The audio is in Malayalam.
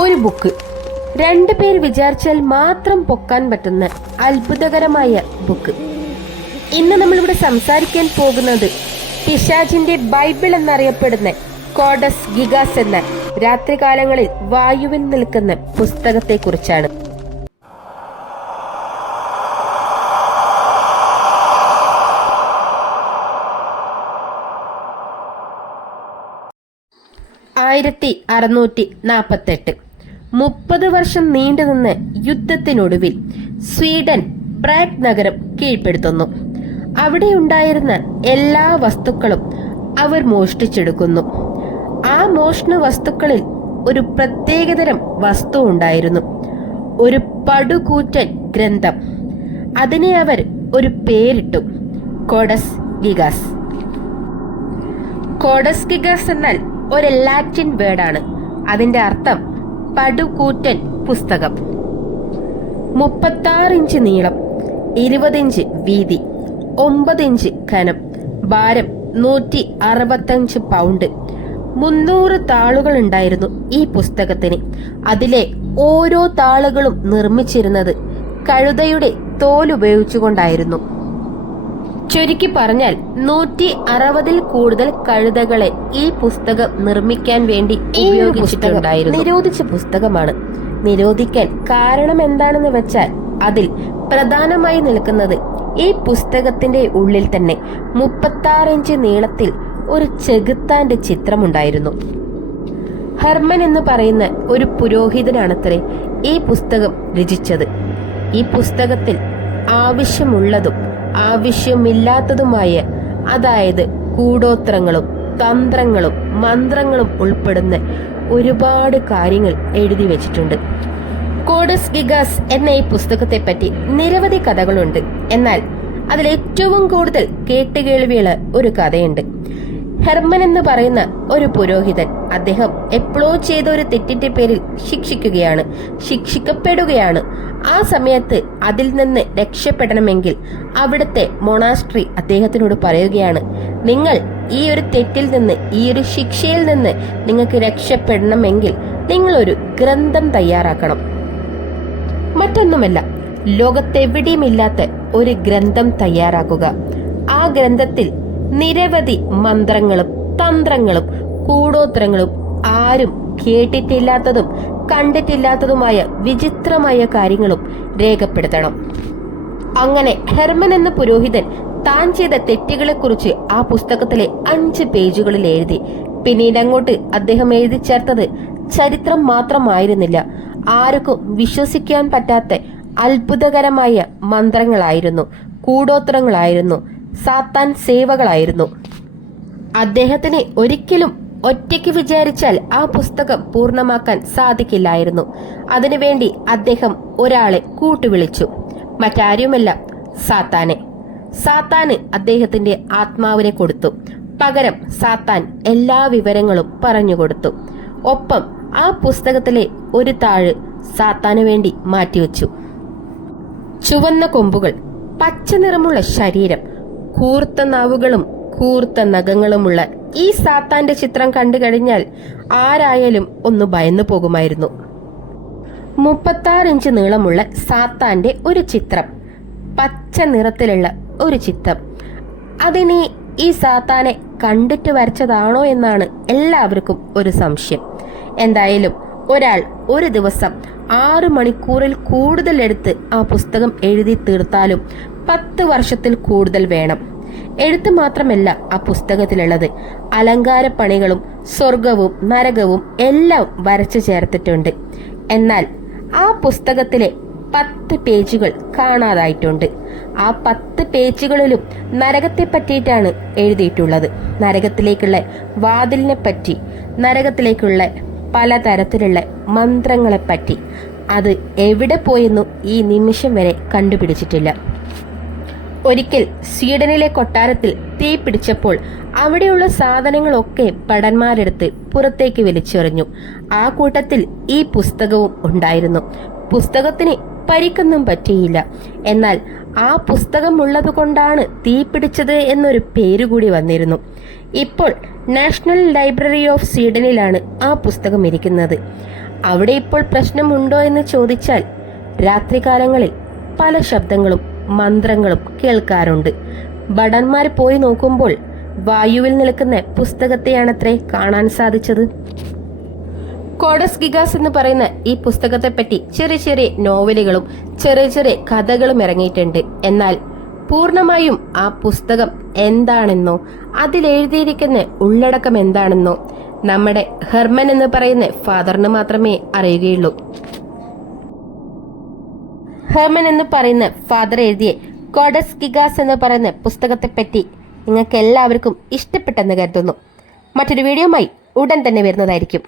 ഒരു ബുക്ക്. രണ്ടു പേർ വിചാരിച്ചാൽ മാത്രം പൊക്കാൻ പറ്റുന്ന അത്ഭുതകരമായ ബുക്ക്. ഇന്ന് നമ്മളിവിടെ സംസാരിക്കാൻ പോകുന്നത് പിശാചിന്റെ ബൈബിൾ എന്നറിയപ്പെടുന്ന കോഡസ് ഗിഗാസ് എന്ന രാത്രികാലങ്ങളിൽ വായുവിൽ നിൽക്കുന്ന പുസ്തകത്തെ കുറിച്ചാണ്. ആയിരത്തി 648 30 വർഷം നീണ്ടുനിന്ന യുദ്ധത്തിനൊടുവിൽ സ്വീഡൻ പ്രാഗ് നഗരം കീഴ്പ്പെടുത്തുന്നു. അവിടെയുണ്ടായിരുന്ന എല്ലാ വസ്തുക്കളും അവർ മോഷ്ടിച്ചെടുക്കുന്നു. ആ മോഷണ വസ്തുക്കളിൽ ഒരു പ്രത്യേകതരം വസ്തു ഉണ്ടായിരുന്നു, ഒരു പടുകൂറ്റൻ ഗ്രന്ഥം. അതിനെ അവർ ഒരു പേരിട്ടു, കോഡസ് ഗിഗാസ്. കോഡസ് ഗിഗാസ് എന്നാൽ ഒരു ലാറ്റിൻ വേർഡാണ്. അതിന്റെ അർത്ഥം പടുകൂറ്റൻ പുസ്തകം. 36 ഇഞ്ച് നീളം, 20 ഇഞ്ച് വീതി, 9 ഇഞ്ച് ഘനം, ഭാരം 165 പൗണ്ട്. 300 താളുകൾ ഉണ്ടായിരുന്നു ഈ പുസ്തകത്തിന്. അതിലെ ഓരോ താളുകളും നിർമ്മിച്ചിരുന്നത് കഴുതയുടെ തോലുപയോഗിച്ചുകൊണ്ടായിരുന്നു. ചുരുക്കി പറഞ്ഞാൽ 160-ൽ കൂടുതൽ കഴുതകളെ ഈ പുസ്തകം നിർമ്മിക്കാൻ വേണ്ടി ഉപയോഗിച്ചിട്ടുണ്ടായിരുന്നു. നിരോധിച്ച പുസ്തകമാണ്. നിരോധിക്കാൻ കാരണം എന്താണെന്ന് വെച്ചാൽ അതിൽ പ്രധാനമായി നിൽക്കുന്നത് ഈ പുസ്തകത്തിന്റെ ഉള്ളിൽ തന്നെ 36 ഇഞ്ച് നീളത്തിൽ ഒരു ചെകുത്താന്റെ ചിത്രമുണ്ടായിരുന്നു. ഹെർമൻ എന്ന് പറയുന്ന ഒരു പുരോഹിതനാണത്രേ ഈ പുസ്തകം രചിച്ചത്. ഈ പുസ്തകത്തിൽ ആവശ്യമുള്ളതും ആവശ്യമില്ലാത്തതുമായ, അതായത് കൂടോത്രങ്ങളും തന്ത്രങ്ങളും മന്ത്രങ്ങളും ഉൾപ്പെടുന്ന ഒരുപാട് കാര്യങ്ങൾ എഴുതി വെച്ചിട്ടുണ്ട്. കോഡസ് ഗിഗാസ് എന്ന ഈ പുസ്തകത്തെ പറ്റി നിരവധി കഥകളുണ്ട്. എന്നാൽ അതിൽ ഏറ്റവും കൂടുതൽ കേട്ടുകേൾവിയുള്ള ഒരു കഥയുണ്ട്. ഹെർമൻ എന്ന് പറയുന്ന ഒരു പുരോഹിതൻ, അദ്ദേഹം എപ്പോഴോ ചെയ്ത ഒരു തെറ്റിന്റെ പേരിൽ ശിക്ഷിക്കപ്പെടുകയാണ്. ആ സമയത്ത് അതിൽ നിന്ന് രക്ഷപ്പെടണമെങ്കിൽ അവിടുത്തെ മൊണാസ്ട്രി അദ്ദേഹത്തിനോട് പറയുകയാണ്, നിങ്ങൾ ഈ ഒരു തെറ്റിൽ നിന്ന്, ഈ ഒരു ശിക്ഷയിൽ നിന്ന് നിങ്ങൾക്ക് രക്ഷപ്പെടണമെങ്കിൽ നിങ്ങളൊരു ഗ്രന്ഥം തയ്യാറാക്കണം. മറ്റൊന്നുമല്ല, ലോകത്തെവിടെയുമില്ലാത്ത ഒരു ഗ്രന്ഥം തയ്യാറാക്കുക. ആ ഗ്രന്ഥത്തിൽ നിരവധി മന്ത്രങ്ങളും തന്ത്രങ്ങളും കൂടോത്രങ്ങളും ആരും കേട്ടിട്ടില്ലാത്തതും കണ്ടിട്ടില്ലാത്തതുമായ വിചിത്രമായ കാര്യങ്ങളും രേഖപ്പെടുത്തണം. അങ്ങനെ ഹെർമൻ എന്ന പുരോഹിതൻ താൻ ചെയ്ത തെറ്റുകളെക്കുറിച്ച് ആ പുസ്തകത്തിലെ 5 പേജുകളിൽ എഴുതി. പിന്നീട് അങ്ങോട്ട് അദ്ദേഹം എഴുതി ചേർത്തത് ചരിത്രം മാത്രമായിരുന്നില്ല, ആർക്കും വിശ്വസിക്കാൻ പറ്റാത്ത അത്ഭുതകരമായ മന്ത്രങ്ങളായിരുന്നു, കൂടോത്രങ്ങളായിരുന്നു, സാത്താൻ സേവകളായിരുന്നു. അദ്ദേഹത്തിന് ഒരിക്കലും ഒറ്റയ്ക്ക് വിചാരിച്ചാൽ ആ പുസ്തകം പൂർണ്ണമാക്കാൻ സാധിക്കില്ലായിരുന്നു. അതിനുവേണ്ടി അദ്ദേഹം ഒരാളെ കൂട്ടുവിളിച്ചു. മറ്റാരുമല്ല, സാത്താനെ. സാത്താന് അദ്ദേഹത്തിന്റെ ആത്മാവിനെ കൊടുത്തു. പകരം സാത്താൻ എല്ലാ വിവരങ്ങളും പറഞ്ഞുകൊടുത്തു. ഒപ്പം ആ പുസ്തകത്തിലെ ഒരു താഴ് സാത്താന് വേണ്ടി മാറ്റിവെച്ചു. ചുവന്ന കൊമ്പുകൾ, പച്ച നിറമുള്ള ശരീരം, കൂർത്ത നാവുകളും കൂർത്ത നഖങ്ങളുമുള്ള ഈ സാത്താന്റെ ചിത്രം കണ്ടു കഴിഞ്ഞാൽ ആരായാലും ഒന്ന് ഭയന്നു പോകുമായിരുന്നു. 36 ഇഞ്ച് നീളമുള്ള സാത്താന്റെ ഒരു ചിത്രം, പച്ച നിറത്തിലുള്ള ഒരു ചിത്രം. അതിനെ ഈ സാത്താനെ കണ്ടിട്ട് വരച്ചതാണോ എന്നാണ് എല്ലാവർക്കും ഒരു സംശയം. എന്തായാലും ഒരാൾ ഒരു ദിവസം 6 മണിക്കൂറിൽ കൂടുതൽ എടുത്ത് ആ പുസ്തകം എഴുതി തീർത്താലും 10 വർഷത്തിൽ കൂടുതൽ വേണം. എഴുത്ത് മാത്രമല്ല ആ പുസ്തകത്തിലുള്ളത്, അലങ്കാരപ്പണികളും സ്വർഗവും നരകവും എല്ലാം വരച്ചു ചേർത്തിട്ടുണ്ട്. എന്നാൽ ആ പുസ്തകത്തിലെ 10 പേജുകൾ കാണാതായിട്ടുണ്ട്. ആ 10 പേജുകളിലും നരകത്തെ പറ്റിയിട്ടാണ് എഴുതിയിട്ടുള്ളത്. നരകത്തിലേക്കുള്ള വാതിലിനെ പറ്റി, നരകത്തിലേക്കുള്ള പലതരത്തിലുള്ള മന്ത്രങ്ങളെപ്പറ്റി. അത് എവിടെ പോയെന്നു ഈ നിമിഷം വരെ കണ്ടുപിടിച്ചിട്ടില്ല. ഒരിക്കൽ സ്വീഡനിലെ കൊട്ടാരത്തിൽ തീ പിടിച്ചപ്പോൾ അവിടെയുള്ള സാധനങ്ങളൊക്കെ ഭടന്മാരെടുത്ത് പുറത്തേക്ക് വലിച്ചെറിഞ്ഞു. ആ കൂട്ടത്തിൽ ഈ പുസ്തകവും ഉണ്ടായിരുന്നു. പുസ്തകത്തിന് പരിക്കൊന്നും പറ്റിയില്ല. എന്നാൽ ആ പുസ്തകം ഉള്ളതുകൊണ്ടാണ് തീ പിടിച്ചത് എന്നൊരു പേരുകൂടി വന്നിരുന്നു. ഇപ്പോൾ നാഷണൽ ലൈബ്രറി ഓഫ് സ്വീഡനിലാണ് ആ പുസ്തകം ഇരിക്കുന്നത്. അവിടെ ഇപ്പോൾ പ്രശ്നമുണ്ടോ എന്ന് ചോദിച്ചാൽ രാത്രികാലങ്ങളിൽ പല ശബ്ദങ്ങളും മന്ത്രങ്ങളും കേൾക്കാറുണ്ട്. ഭടന്മാർ പോയി നോക്കുമ്പോൾ വായുവിൽ നിൽക്കുന്ന പുസ്തകത്തെയാണത്രേ കാണാൻ സാധിച്ചത്. കോഡസ് ഗിഗാസ് എന്ന് പറയുന്ന ഈ പുസ്തകത്തെപ്പറ്റി ചെറിയ ചെറിയ നോവലുകളും ചെറിയ ചെറിയ കഥകളും ഇറങ്ങിയിട്ടുണ്ട്. എന്നാൽ പൂർണ്ണമായും ആ പുസ്തകം എന്താണെന്നോ അതിലെഴുതിയിരിക്കുന്ന ഉള്ളടക്കം എന്താണെന്നോ നമ്മുടെ ഹെർമൻ എന്ന് പറയുന്ന ഫാദറിന് മാത്രമേ അറിയുകയുള്ളൂ. ഹെർമൻ എന്ന് പറയുന്ന ഫാദർ എഴുതിയ കോഡസ് ഗിഗാസ് എന്ന് പറയുന്ന പുസ്തകത്തെപ്പറ്റി നിങ്ങൾക്ക് എല്ലാവർക്കും ഇഷ്ടപ്പെട്ടെന്ന് കരുതുന്നു. മറ്റൊരു വീഡിയോയുമായി ഉടൻ തന്നെ വരുന്നതായിരിക്കും.